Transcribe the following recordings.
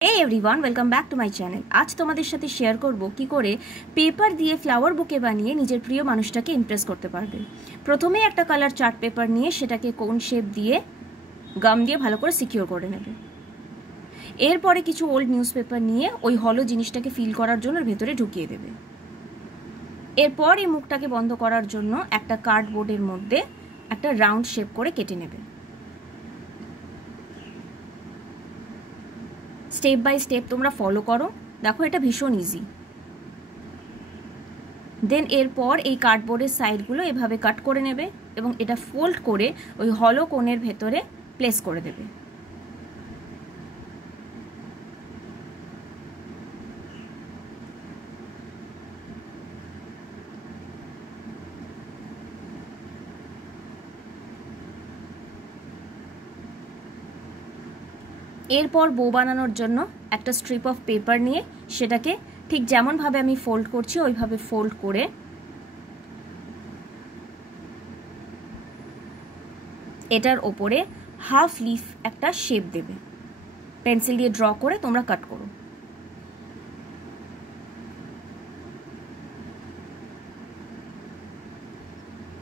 Hey everyone, welcome back to my channel. আজ তোমাদের সাথে শেয়ার করব কি করে পেপার দিয়ে ফ্লাওয়ার বুকে বানিয়ে নিজের প্রিয় মানুষটাকে ইমপ্রেস করতে পারবে। প্রথমে একটা কালার চার্ট পেপার নিয়ে সেটাকে কোন শেপ দিয়ে গাম দিয়ে ভালো করে সিকিউর করে নেবে। এরপরে কিছু ওল্ড নিউজ পেপার নিয়ে ওই হলো জিনিসটাকে ফিল করার জন্য ভেতরে ঢুকিয়ে দেবে। এরপর এই মুখটাকে বন্ধ করার জন্য একটা কার্ডবোর্ডের মধ্যে একটা রাউন্ড শেপ করে কেটে নেবে। স্টেপ বাই স্টেপ তোমরা ফলো করো, দেখো এটা ভীষণ ইজি। দেন এরপর এই কার্ডবোর্ডের সাইডগুলো এভাবে কাট করে নেবে এবং এটা ফোল্ড করে ওই হলো কোণের ভেতরে প্লেস করে দেবে। এরপর বো বানানোর জন্য একটা স্ট্রিপ অফ পেপার নিয়ে সেটাকে ঠিক যেমনভাবে আমি ফোল্ড করছি ওইভাবে ফোল্ড করে এটার ওপরে হাফ লিফ একটা শেপ দেবে। পেন্সিল দিয়ে ড্র করে তোমরা কাট করো।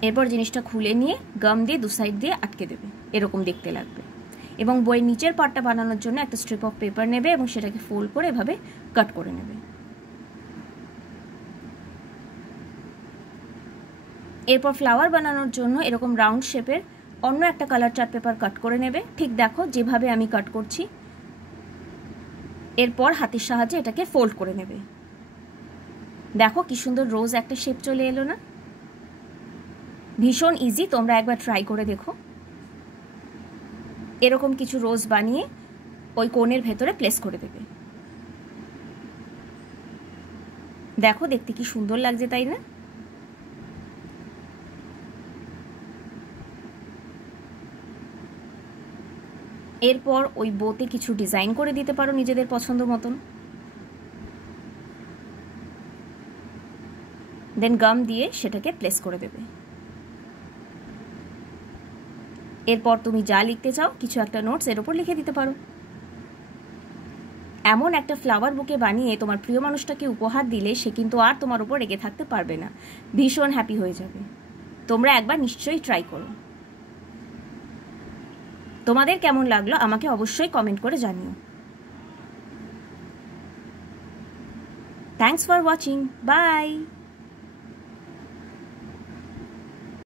এরপর জিনিসটা খুলে নিয়ে গাম দিয়ে দু সাইড দিয়ে আটকে দেবে, এরকম দেখতে লাগবে। এবং বইয়ের নিচের পার্টটা বানানোর জন্য একটা স্ট্রিপ অফ পেপার নেবে এবং সেটাকে ফোল্ড করে এভাবে কাট করে নেবে। এরপর ফ্লাওয়ার বানানোর জন্য এরকম রাউন্ড শেপের অন্য একটা কালার চার্ট পেপার কাট করে নেবে, ঠিক দেখো যেভাবে আমি কাট করছি। এরপর হাতের সাহায্যে এটাকে ফোল্ড করে নেবে। দেখো কি সুন্দর রোজ একটা শেপ চলে এলো না? ভীষণ ইজি, তোমরা একবার ট্রাই করে দেখো। এরকম কিছু রোজ বানিয়ে ওই কোণের ভেতরে প্লেস করে দেবে। দেখো দেখতে কি সুন্দর লাগছে, তাই না? এরপর ওই বোতে কিছু ডিজাইন করে দিতে পারো নিজেদের পছন্দ মতন। দেন গাম দিয়ে সেটাকে প্লেস করে দেবে। এরপর তুমি যা লিখতে চাও কিছু একটা নোটস এর উপর লিখে দিতে পারো। এমন একটা ফ্লাওয়ার বুকে বানিয়ে তোমার প্রিয় মানুষটাকে উপহার দিলে সে কিন্তু আর তোমার উপর রেগে থাকতে পারবে না, ভীষণ হ্যাপি হয়ে যাবে। তোমরা একবার নিশ্চয়ই ট্রাই করো। তোমাদের কেমন লাগলো আমাকে অবশ্যই কমেন্ট করে জানিও। Thanks for watching, by.